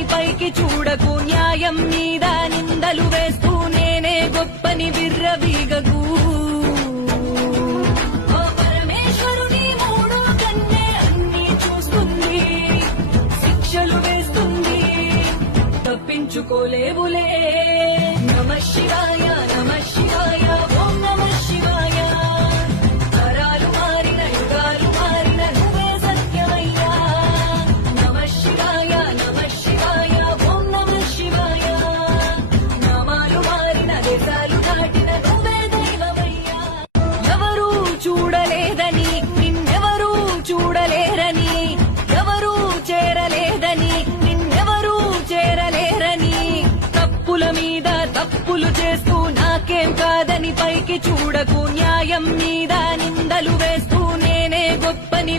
కాదని పైకి చూడకు, న్యాయం మీద నిందలు వేస్తూ నేనే గొప్పని విర్రవీగకు. ఓ పరమేశ్వరుని మూడు కన్నే అన్ని చూస్తుంది, శిక్షలు వేస్తుంది, తప్పించుకోలేవులే. నమః శివాయ నమః శివాయ ఓం నమః శివాయ. తరాలు మారిన యుగాలు మారిన నువ్వే సత్యమయ్యా. నమః శివాయ నమః శివాయ ఓం నమః శివాయ. నామాలు మారిన దేశాలు దాటిన నువ్వే దైవమయ్యా. ఎవరూ చూడలేదని నిన్నెవరూ చూడలేరని, ఎవరూ చేరలేదని నిన్నెవరూ చేరలేరని, తప్పుల మీద తప్పులు చేస్తూ నాకేం కాదని పైకి చూడకు, న్యాయం మీద నిందలు వేస్తూ నేనే గొప్పని